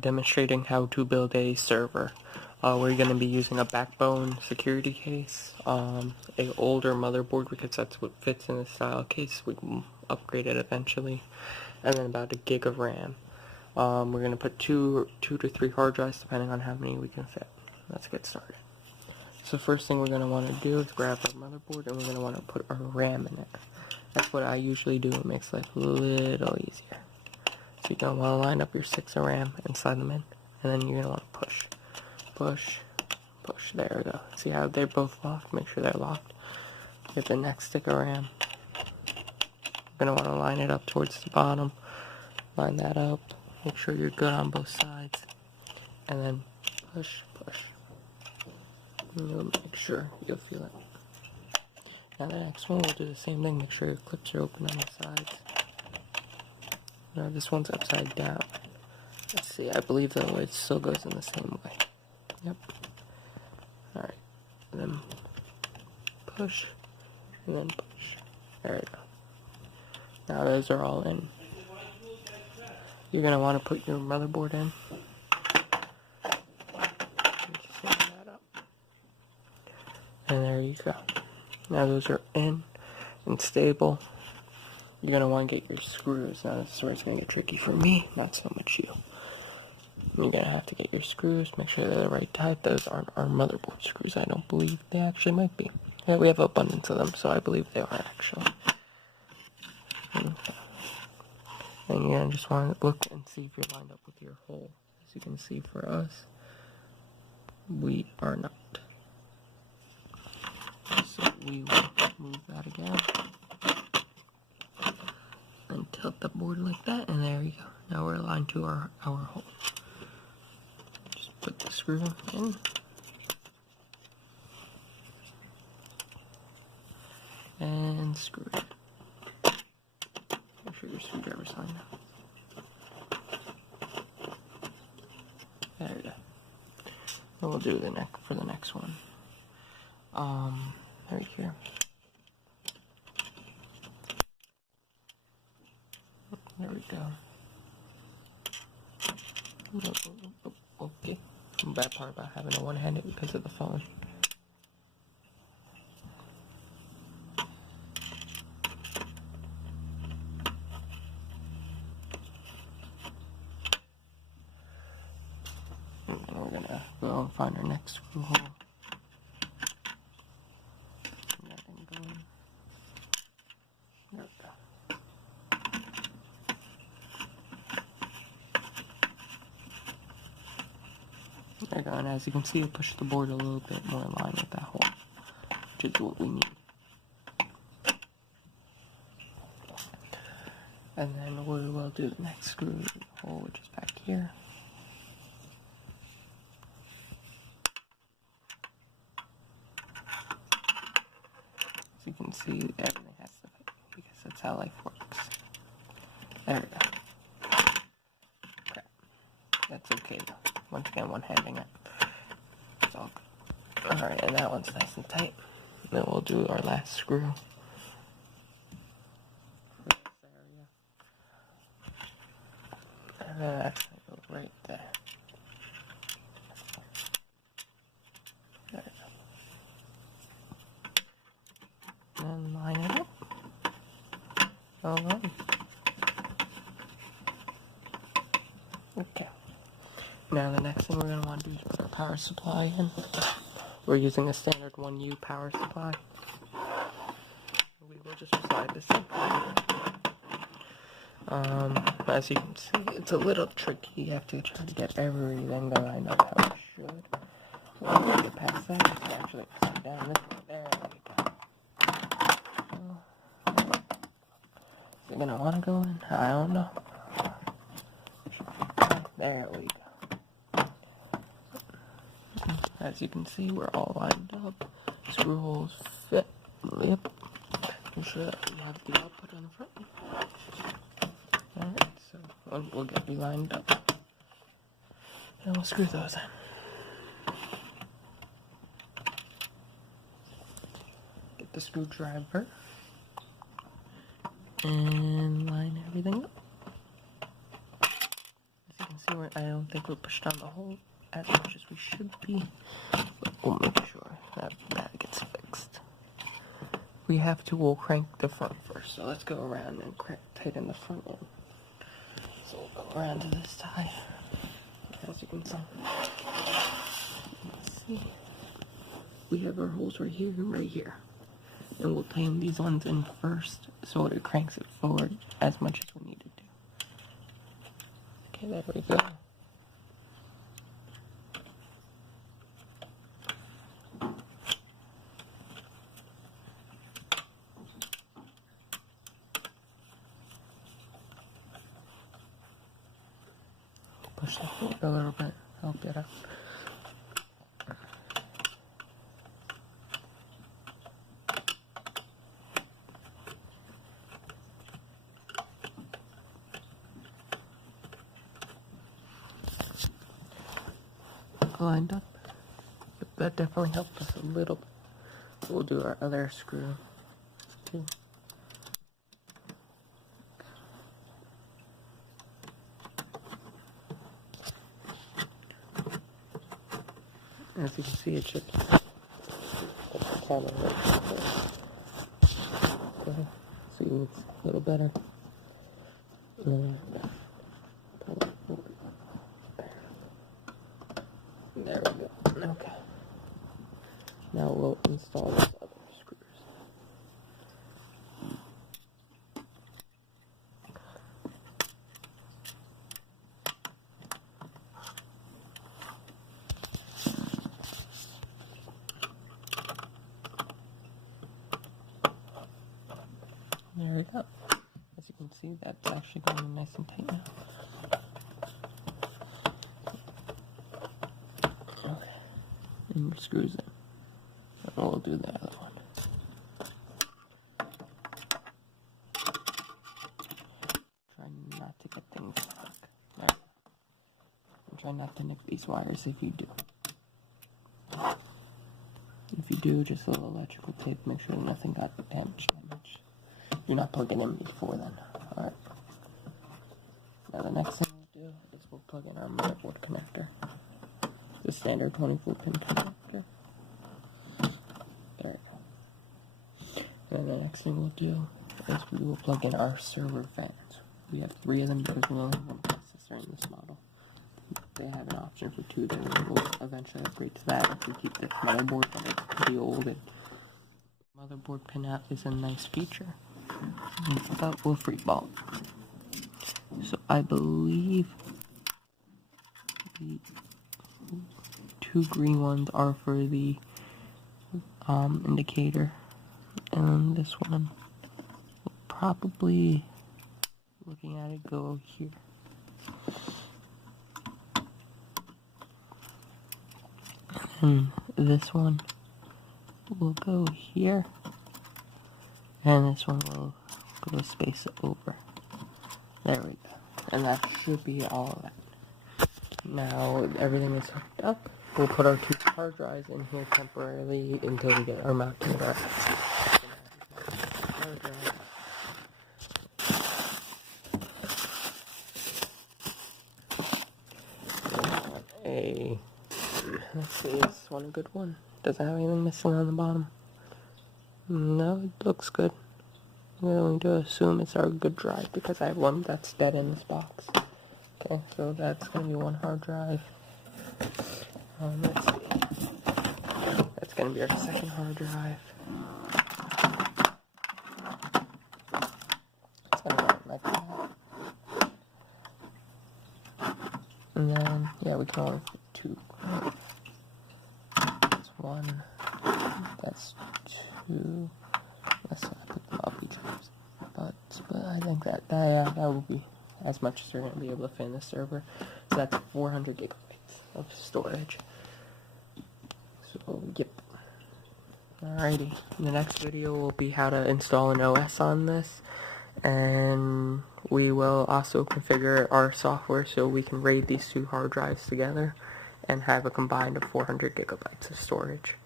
demonstrating how to build a server. We're going to be using a backbone security case, a older motherboard because that's what fits in the style case. We can upgrade it eventually, and then about a gig of RAM. We're going to put two to three hard drives depending on how many we can fit. Let's get started. So first thing we're going to want to do is grab our motherboard and we're going to want to put our RAM in it. That's what I usually do. It makes life a little easier. So you're going to want to line up your 6 of RAM and slide them in. And then you're going to want to push. Push. Push. There we go. See how they're both locked? Make sure they're locked. Get the next stick of RAM. You're going to want to line it up towards the bottom. Line that up. Make sure you're good on both sides. And then push, push. And you'll make sure you'll feel it. Now the next one, we'll do the same thing. Make sure your clips are open on the sides. Now this one's upside down. Let's see, I believe though it still goes in the same way. Yep. Alright. And then push. And then push. There we go. Now those are all in. You're going to want to put your motherboard in. Just set that up. And there you go. Now those are in and stable. You're going to want to get your screws. Now this is where it's going to get tricky for me, not so much you. You're going to have to get your screws, make sure they're the right type. Those aren't our motherboard screws. I don't believe they actually might be. Yeah, we have abundance of them, so I believe they are actually. Okay. And you're going to just want to look and see if you're lined up with your hole. As you can see for us, we are not. So we will move that again. And tilt the board like that, and there you go. Now we're aligned to our hole. Just put the screw in. And screw it. Make sure your screwdriver's lined up. There we go. And we'll do the neck for the next one. Right here. There we go. Okay. The bad part about having a one-handed because of the phone. And then we're gonna go and find our next screw hole. Nothing going. There we go. There we go, and as you can see, it pushed the board a little bit more in line with that hole, which is what we need. And then we will do the next screw hole, which is back here. As you can see, everything has to fit, because that's how life works. There we go. Crap. That's okay though. Once again, one-handing it. It's all good. Alright, and that one's nice and tight. Then we'll do our last screw. For this area. And then that's going to go right there. There we go. And line it up. Alright. Okay. Now the next thing we're going to want to do is put our power supply in. We're using a standard 1U power supply. We will just slide this in. As you can see, it's a little tricky. You have to try to get everything lined up how it should. So we'll get past that. Let's actually upside down this one. There we go. Is it going to want to go in? I don't know. There we go. As you can see, we're all lined up. Screw holes fit. Yep. Make sure that we have the output on the front. Alright, so we'll get you lined up. And we'll screw those in. Get the screwdriver. And line everything up. As you can see, I don't think we'll push down the hole as much as we should be, but we'll make sure that gets fixed. We have to, we'll crank the front first, so let's go around and tighten the front end. So we'll go around to this side, as you can see. Let's see. We have our holes right here and right here. And we'll tighten these ones in first so it cranks it forward as much as we need it to. Okay, there we go. Push that forward a little bit, help it up. Lined up. That definitely helped us a little bit. We'll do our other screw too. As you can see, it should see it's a little better. There we go. Okay. Now we'll install these other screws. There we go. As you can see, that's actually going nice and tight now. And screws in. And we'll do the other one. Try not to get things stuck. There. And try not to nick these wires if you do. If you do, just a little electrical tape. Make sure nothing got damaged that much. You're not plugging in before then. Alright. Now the next thing we'll do is we'll plug in our motherboard connector. The standard 24-pin connector. There we go. And then the next thing we'll do is we will plug in our server fans. We have 3 of them because we only have 1 processor in this model. They have an option for 2 there. We'll eventually upgrade to that if we keep this motherboard, but it's pretty old. And motherboard pinout is a nice feature, but we'll freeball. So I believe the 2 green ones are for the indicator, and this one will probably, looking at it, go here. And this one will go here, and this one will go a space over. There we go. And that should be all of that. Now everything is hooked up. We'll put our 2 hard drives in here temporarily until we get our mounting drive. Let's see, is this one a good one? Does it have anything missing on the bottom? No, it looks good. We're going to assume it's our good drive because I have one that's dead in this box. Okay, so that's going to be 1 hard drive. Let's see. That's going to be our 2nd hard drive. It's going to run like that. And then, yeah, we can only fit 2. That's 1. That's 2. Let's not put them up each other. But I think that will be as much as you're going to be able to fit in the server. So that's 400 gigabytes of storage. So, yep. Alrighty. The next video will be how to install an OS on this. And we will also configure our software so we can RAID these 2 hard drives together and have a combined of 400 gigabytes of storage.